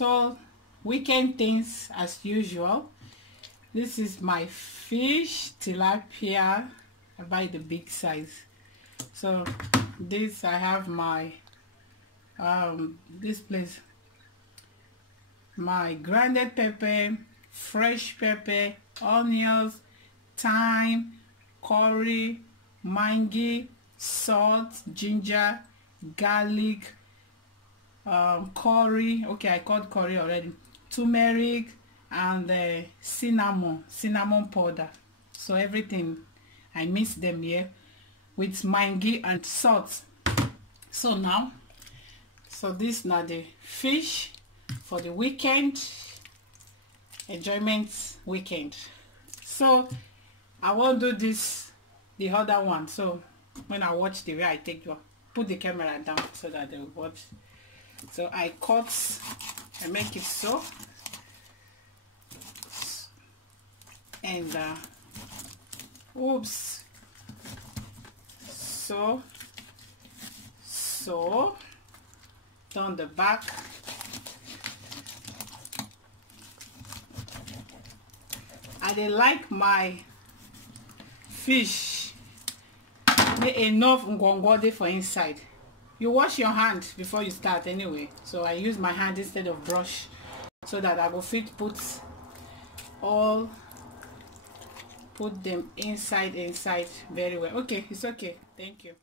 So weekend things as usual. This is my fish, tilapia. I buy the big size. So this, I have my this place, my grounded pepper, fresh pepper, onions, thyme, curry, mangi, salt, ginger, garlic, curry. Okay, I called curry already. Turmeric and cinnamon powder. So everything, I mix them here with mangi and salt. So now, so this now the fish for the weekend, enjoyment weekend. So I won't do this the other one. So when I watch the way I take you, put the camera down so that they will watch. So I cut, I make it so, and oops, so down the back. I dey like my fish enough ngwongwo for inside. You wash your hand before you start anyway, so I use my hand instead of brush so that I will fit put them inside very well. Okay, it's okay. Thank you.